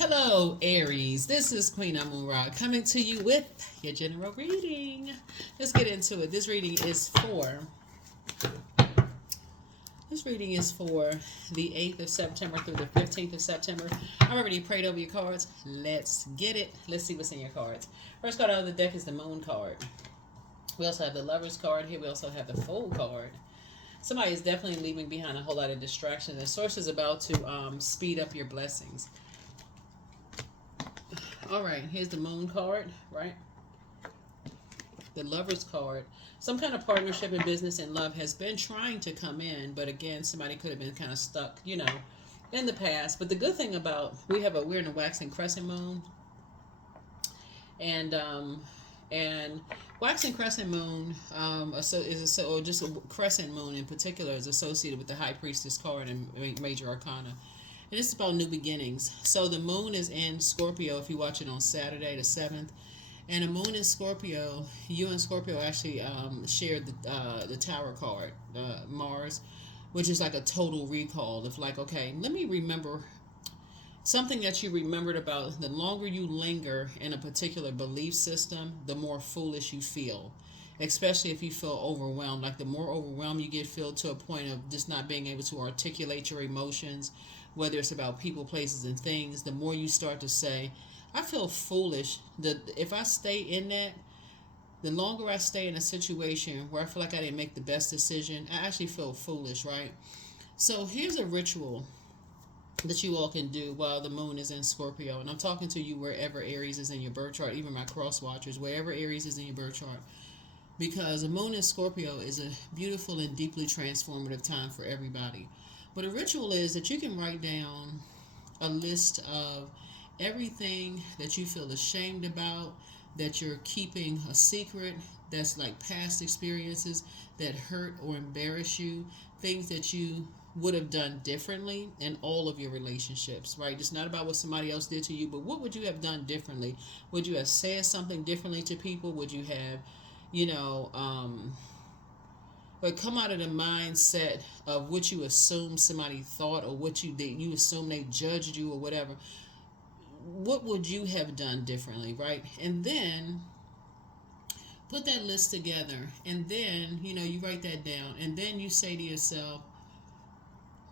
Hello, Aries. This is Queen Amun Ra coming to you with your general reading. Let's get into it. This reading is for the 8th of September through the 15th of September. I already prayed over your cards. Let's get it. Let's see what's in your cards. First card out of the deck is the Moon card. We also have the Lover's card here. We also have the Fool card. Somebody is definitely leaving behind a whole lot of distraction. The source is about to speed up your blessings. All right, here's the Moon card, right? The Lover's card. Some kind of partnership in business and love has been trying to come in, but again, somebody could have been kind of stuck, in the past. But the good thing about we're in a waxing crescent moon, and waxing crescent moon or just a crescent moon in particular is associated with the High Priestess card and Major Arcana. And it's about new beginnings. So the moon is in Scorpio if you watch it on Saturday the 7th. And the moon in Scorpio, you and Scorpio actually shared the Tower card, Mars, which is like a total recall of like, okay, let me remember something that you remembered about. The longer you linger in a particular belief system, the more foolish you feel. Especially if you feel overwhelmed. Like the more overwhelmed you feel to a point of just not being able to articulate your emotions, whether it's about people, places, and things, the more you start to say, I feel foolish. If I stay in that, the longer I stay in a situation where I feel like I didn't make the best decision, I actually feel foolish, right? So here's a ritual that you all can do while the moon is in Scorpio. And I'm talking to you wherever Aries is in your birth chart, even my cross watchers, wherever Aries is in your birth chart. Because the moon in Scorpio is a beautiful and deeply transformative time for everybody. But a ritual is that you can write down a list of everything that you feel ashamed about, that you're keeping a secret, that's like past experiences that hurt or embarrass you, things that you would have done differently in all of your relationships, right? It's not about what somebody else did to you, but what would you have done differently? Would you have said something differently to people? Would you have, but come out of the mindset of what you assume somebody thought or what you did, you assume they judged you or whatever. What would you have done differently, right? And then put that list together, and then you write that down, and then you say to yourself,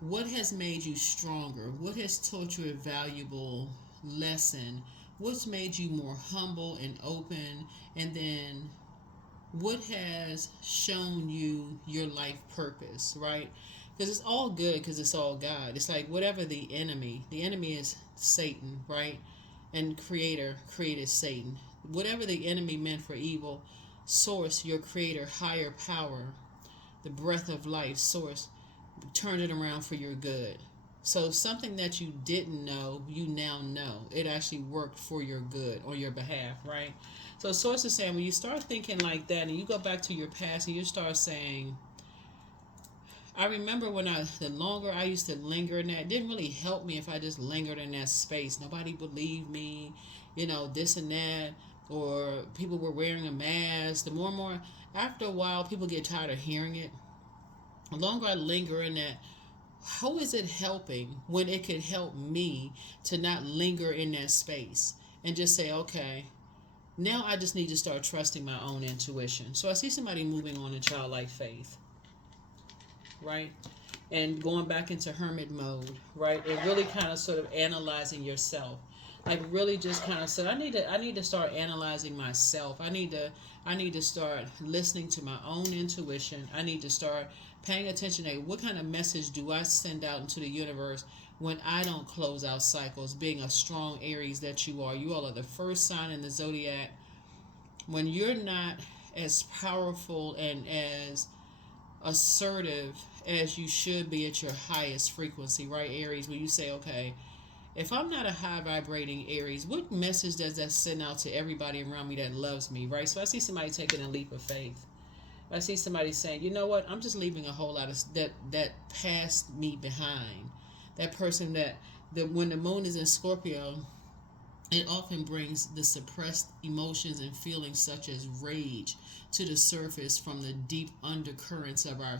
what has made you stronger? What has taught you a valuable lesson? What's made you more humble and open? And then what has shown you your life purpose, right? Because it's all good, because it's all God. It's like whatever the enemy is Satan, right? And creator created Satan. Whatever the enemy meant for evil, source, your creator, higher power, the breath of life, source, turned it around for your good. So something that you didn't know, you now know. It actually worked for your good, on your behalf, right? So source is saying when you start thinking like that and you go back to your past and you start saying, I remember the longer I used to linger in that, it didn't really help me if I just lingered in that space. Nobody believed me, this and that, or people were wearing a mask. The more and more, after a while, people get tired of hearing it. The longer I linger in that, how is it helping when it could help me to not linger in that space and just say, okay, now I just need to start trusting my own intuition. So I see somebody moving on in childlike faith, right? And going back into hermit mode, right? And really kind of sort of analyzing yourself. Like really just kind of said, I need to start analyzing myself. I need to start listening to my own intuition. I need to start paying attention to what kind of message do I send out into the universe when I don't close out cycles, being a strong Aries that you are. You all are the first sign in the zodiac. When you're not as powerful and as assertive as you should be at your highest frequency, right, Aries? When you say, okay, if I'm not a high vibrating Aries, what message does that send out to everybody around me that loves me, right? So I see somebody taking a leap of faith. I see somebody saying, you know what, I'm just leaving a whole lot of that past me behind. That person that when the moon is in Scorpio, it often brings the suppressed emotions and feelings such as rage to the surface from the deep undercurrents of our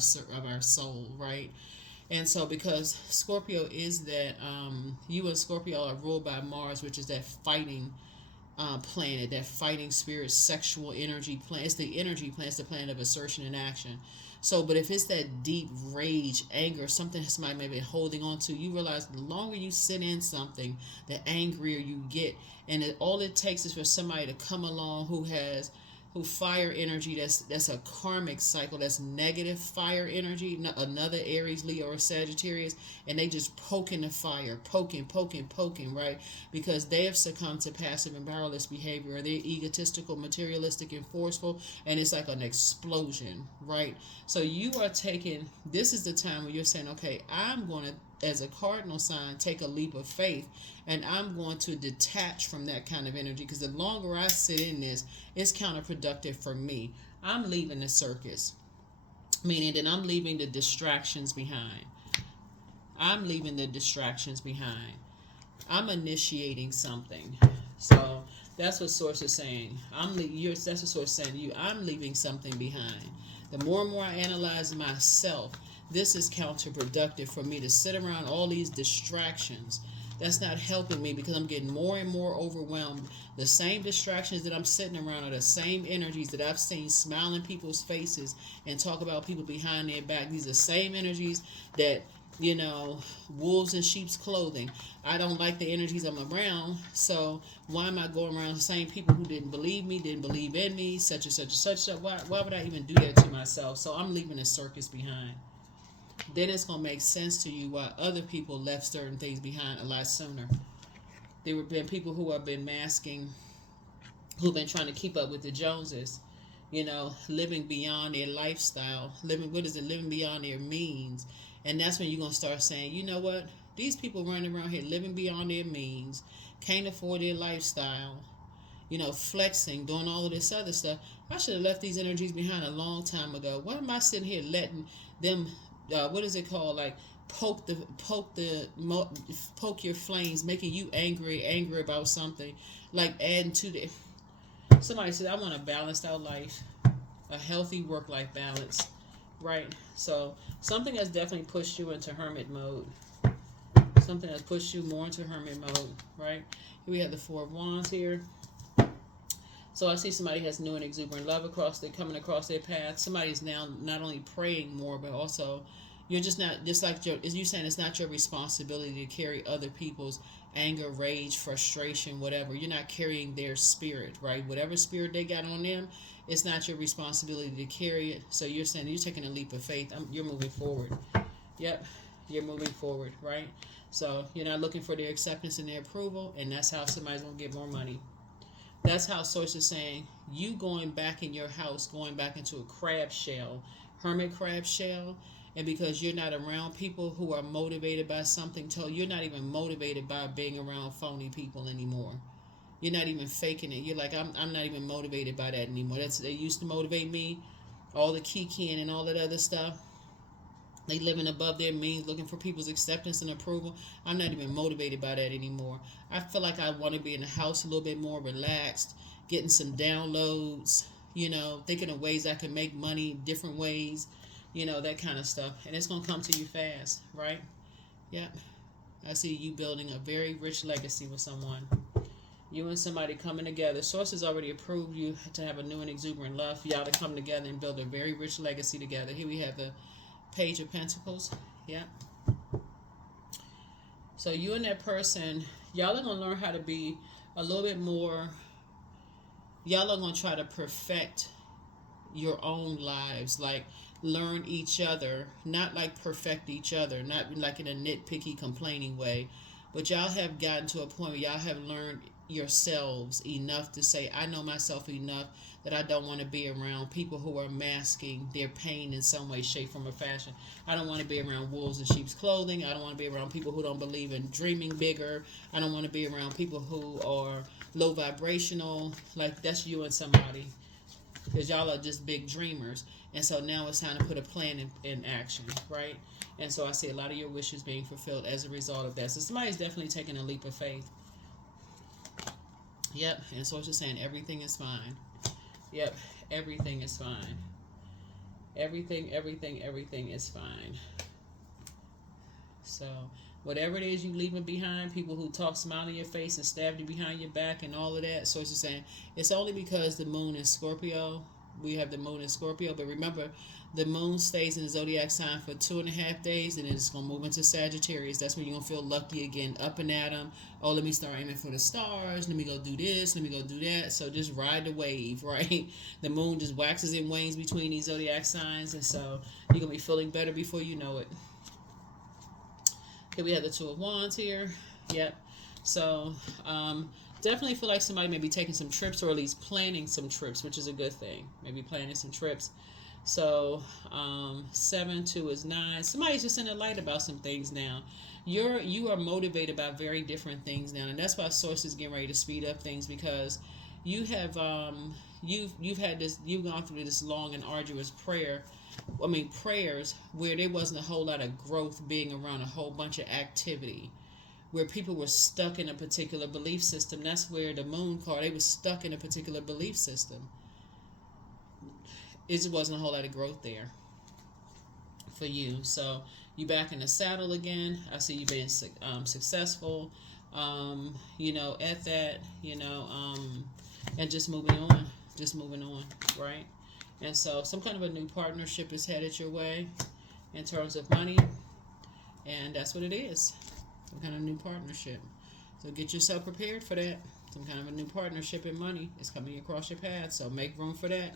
soul, right? And so, because Scorpio is that, you and Scorpio are ruled by Mars, which is that fighting planet, that fighting spirit, sexual energy planet. It's the energy planet, it's the planet of assertion and action. So, but if it's that deep rage, anger, something that somebody may be holding on to, you realize the longer you sit in something, the angrier you get. And all it takes is for somebody to come along who fire energy, that's a karmic cycle, that's negative fire energy, another Aries, Leo, or Sagittarius, and they just poking the fire, poking, right? Because they have succumbed to passive and powerless behavior, or they're egotistical, materialistic, and forceful, and it's like an explosion, right? So you are taking, this is the time where you're saying, okay, I'm going to, as a cardinal sign, take a leap of faith, and I'm going to detach from that kind of energy, because the longer I sit in this, it's counterproductive for me. I'm leaving the circus, meaning that I'm leaving the distractions behind. I'm leaving the distractions behind. I'm initiating something. So that's what Source is saying. That's what Source is saying to you. I'm leaving something behind. The more and more I analyze myself, this is counterproductive for me to sit around all these distractions. That's not helping me, because I'm getting more and more overwhelmed. The same distractions that I'm sitting around are the same energies that I've seen smile in people's faces and talk about people behind their back. These are the same energies that, wolves in sheep's clothing. I don't like the energies I'm around, so why am I going around the same people who didn't believe me, didn't believe in me, such and such and such? Why would I even do that to myself? So I'm leaving the circus behind. Then it's going to make sense to you why other people left certain things behind a lot sooner. There have been people who have been masking, who've been trying to keep up with the Joneses, living beyond their lifestyle, living beyond their means. And that's when you're going to start saying, you know what? These people running around here living beyond their means, can't afford their lifestyle, flexing, doing all of this other stuff. I should have left these energies behind a long time ago. Why am I sitting here letting them, what is it called? Like, poke your flames, making you angry about something, like adding to the. Somebody said, I want a balanced out life, a healthy work-life balance, right? So something has definitely pushed you into hermit mode. Something has pushed you more into hermit mode, right? Here we have the Four of Wands here. So I see somebody has new and exuberant love coming across their path. Somebody's now not only praying more, but also you're just not, just like as you saying, it's not your responsibility to carry other people's anger, rage, frustration, whatever. You're not carrying their spirit, right? Whatever spirit they got on them, it's not your responsibility to carry it. So you're saying you're taking a leap of faith. You're moving forward. Yep, you're moving forward, right? So you're not looking for their acceptance and their approval, and that's how somebody's going to get more money. That's how Source is saying you going back in your house, going back into a crab shell, hermit crab shell, and because you're not around people who are motivated by something, you're not even motivated by being around phony people anymore. You're not even faking it. You're like, I'm not even motivated by that anymore. They used to motivate me, all the kikiing and all that other stuff. They living above their means, looking for people's acceptance and approval. I'm not even motivated by that anymore. I feel like I want to be in the house a little bit more relaxed, getting some downloads, thinking of ways I can make money, different ways, that kind of stuff. And it's going to come to you fast, right? Yep. I see you building a very rich legacy with someone. You and somebody coming together. Source has already approved you to have a new and exuberant love for y'all to come together and build a very rich legacy together. Here we have the Page of Pentacles. Yeah. So you and that person, y'all are going to learn how to be a little bit more, y'all are going to try to perfect your own lives, like learn each other, not like perfect each other, not like in a nitpicky complaining way, but y'all have gotten to a point where y'all have learned yourselves enough to say, I know myself enough that I don't want to be around people who are masking their pain in some way, shape, form, or fashion. I don't want to be around wolves in sheep's clothing. I don't want to be around people who don't believe in dreaming bigger. I don't want to be around people who are low vibrational. Like, that's you and somebody, because y'all are just big dreamers. And so now it's time to put a plan in action, right? And so I see a lot of your wishes being fulfilled as a result of that. So somebody's definitely taking a leap of faith. Yep. And so it's just saying everything is fine. Yep. Everything is fine. Everything is fine. So whatever it is you leaving behind, people who talk smile in your face and stab you behind your back and all of that. So it's just saying it's only because the moon is Scorpio. We have the moon in Scorpio, but remember, the moon stays in the zodiac sign for 2.5 days, and then it's gonna move into Sagittarius. That's when you're gonna feel lucky again, up and at 'em. Oh, let me start aiming for the stars. Let me go do this. Let me go do that. So just ride the wave, right? The moon just waxes and wanes between these zodiac signs, and so you're gonna be feeling better before you know it. Okay, we have the Two of Wands here. Yep. So definitely feel like somebody may be taking some trips, or at least planning some trips, which is a good thing. Maybe planning some trips. So 7, 2 is 9. Somebody's just in the light about some things now. You are motivated about very different things now, and that's why Source is getting ready to speed up things, because you have you've gone through this long and arduous prayers where there wasn't a whole lot of growth being around a whole bunch of activity, where people were stuck in a particular belief system. That's where the moon card, they were stuck in a particular belief system. It just wasn't a whole lot of growth there for you. So you back in the saddle again. I see you being successful, at that, and just moving on, right? And so some kind of a new partnership is headed your way in terms of money, and that's what it is. Some kind of new partnership. So get yourself prepared for that. Some kind of a new partnership in money is coming across your path, so make room for that.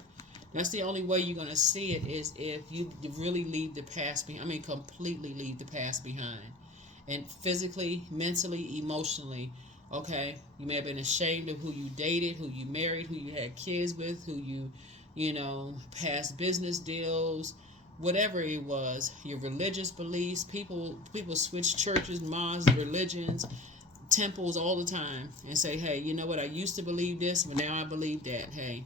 That's the only way you're going to see it, is if you really leave the past behind. I mean, completely leave the past behind. And physically, mentally, emotionally, okay? You may have been ashamed of who you dated, who you married, who you had kids with, who you past business deals, whatever it was, your religious beliefs. People switch churches, mosques, religions, temples all the time and say, hey, you know what, I used to believe this, but now I believe that. Hey,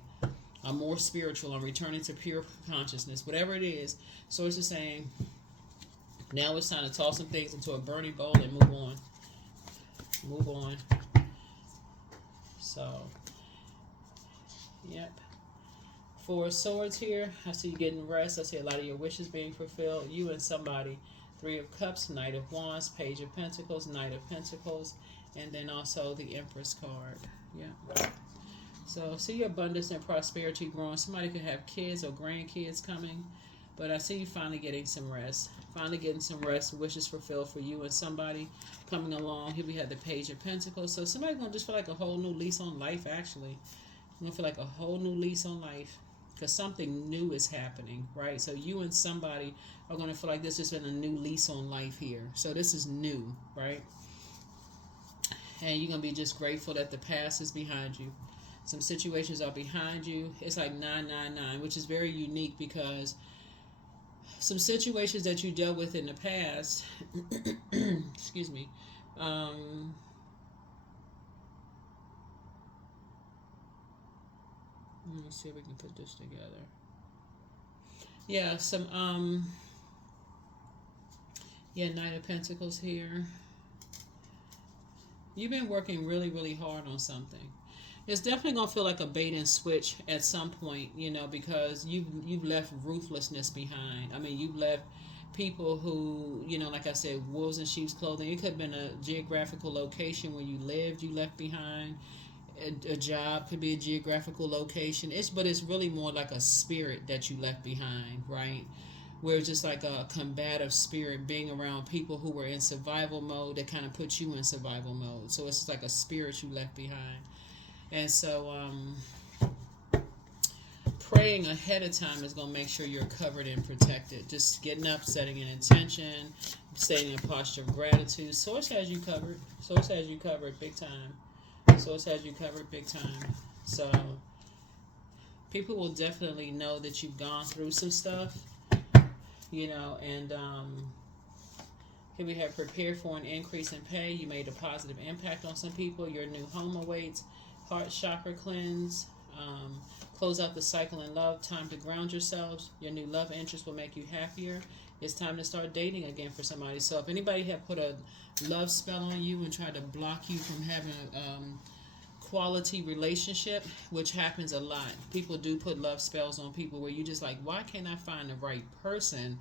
I'm more spiritual. I'm returning to pure consciousness, whatever it is. So it's just saying, now it's time to toss some things into a burning bowl and move on. Move on. So, yep. Four of Swords here. I see you getting rest. I see a lot of your wishes being fulfilled. You and somebody. Three of Cups, Knight of Wands, Page of Pentacles, Knight of Pentacles, and then also the Empress card. Yeah. So see your abundance and prosperity growing. Somebody could have kids or grandkids coming, but I see you finally getting some rest. Finally getting some rest. Wishes fulfilled for you and somebody coming along. Here we have the Page of Pentacles. So somebody's going to just feel like a whole new lease on life, actually. You're going to feel like a whole new lease on life, because something new is happening, right? So you and somebody are going to feel like this has been a new lease on life here. So this is new, right? And you're going to be just grateful that the past is behind you. Some situations are behind you. It's like 999, which is very unique, because some situations that you dealt with in the past, excuse me, let me see if we can put this together. Yeah, Knight of Pentacles here. You've been working really, really hard on something. It's definitely going to feel like a bait and switch at some point, because you've left ruthlessness behind. I mean, you've left people who, like I said, wolves in sheep's clothing. It could have been a geographical location where you lived, you left behind. A job could be a geographical location. But it's really more like a spirit that you left behind, right? Where it's just like a combative spirit, being around people who were in survival mode that kind of put you in survival mode. So it's like a spirit you left behind. And so praying ahead of time is going to make sure you're covered and protected. Just getting up, setting an intention, staying in a posture of gratitude. Source has you covered. Source has you covered big time. Source has you covered big time. So people will definitely know that you've gone through some stuff, and here we have prepared for an increase in pay. You made a positive impact on some people. Your new home awaits. Heart chakra cleanse. Close out the cycle in love. Time to ground yourselves. Your new love interest will make you happier. It's time to start dating again for somebody. So if anybody have put a love spell on you and tried to block you from having a quality relationship, which happens a lot. People do put love spells on people where you just like, why can't I find the right person?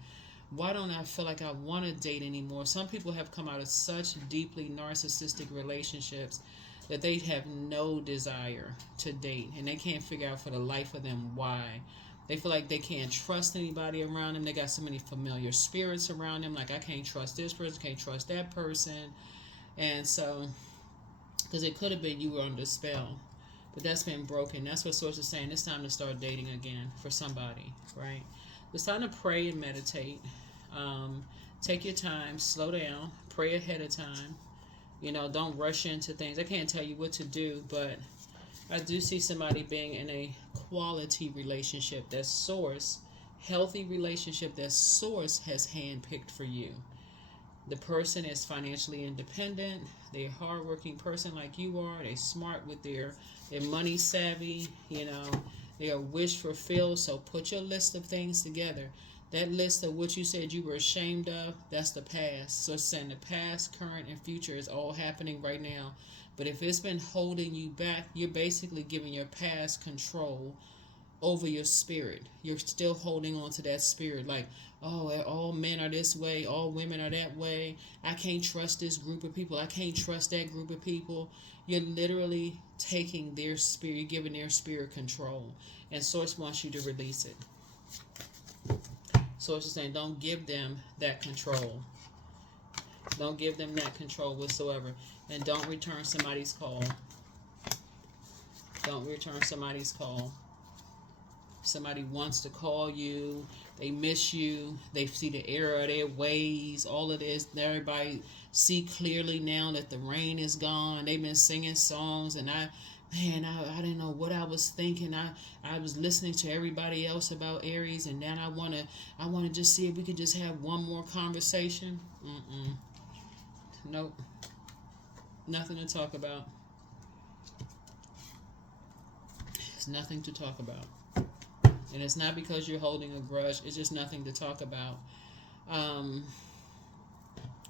Why don't I feel like I want to date anymore? Some people have come out of such deeply narcissistic relationships that they have no desire to date, and they can't figure out for the life of them why. They feel like they can't trust anybody around them. They got so many familiar spirits around them. Like, I can't trust this person, can't trust that person. And so, because it could have been you were under spell, but that's been broken. That's what Source is saying. It's time to start dating again for somebody, right? It's time to pray and meditate. Take your time, slow down, pray ahead of time. Don't rush into things. I can't tell you what to do, but I do see somebody being in a quality relationship that Source, healthy relationship that Source has handpicked for you. The person is financially independent. They're a hardworking person like you are. They're smart with their money savvy. They are wish fulfilled. So put your list of things together. That list of what you said you were ashamed of, that's the past. So saying the past, current, and future is all happening right now. But if it's been holding you back, you're basically giving your past control over your spirit. You're still holding on to that spirit like, oh, all men are this way, all women are that way. I can't trust this group of people. I can't trust that group of people. You're literally taking their spirit, giving their spirit control. And Source wants you to release it. Source is saying, don't give them that control. Don't give them that control whatsoever. And don't return somebody's call. Don't return somebody's call. Somebody wants to call you, they miss you, they see the error of their ways, all of this. Everybody see clearly now that the rain is gone. They've been singing songs, and I didn't know what I was thinking. I was listening to everybody else about Aries, and then I wanna just see if we could just have one more conversation. Nope. Nothing to talk about. There's nothing to talk about. And it's not because you're holding a grudge. It's just nothing to talk about.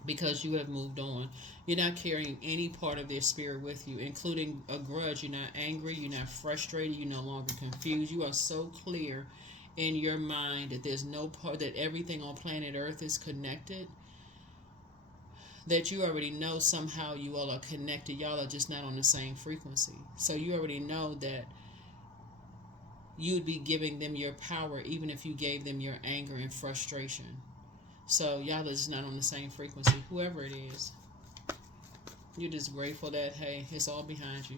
Because you have moved on. You're not carrying any part of their spirit with you, including a grudge. You're not angry. You're not frustrated. You're no longer confused. You are so clear in your mind that there's no part, that everything on planet Earth is connected, that you already know somehow you all are connected. Y'all are just not on the same frequency. So you already know that you'd be giving them your power even if you gave them your anger and frustration. So y'all are just not on the same frequency, whoever it is. You're just grateful that, hey, it's all behind you.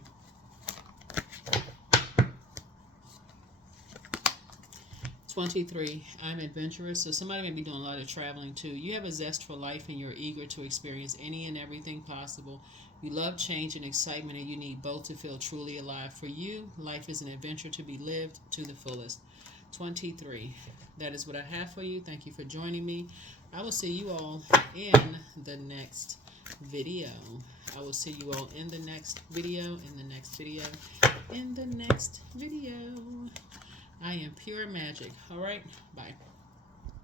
23, I'm adventurous. So somebody may be doing a lot of traveling too. You have a zest for life and you're eager to experience any and everything possible. You love change and excitement, and you need both to feel truly alive. For you, life is an adventure to be lived to the fullest. 23. That is what I have for you. Thank you for joining me. I will see you all in the next video. I will see you all in the next video, in the next video, in the next video. I am pure magic. All right? Bye.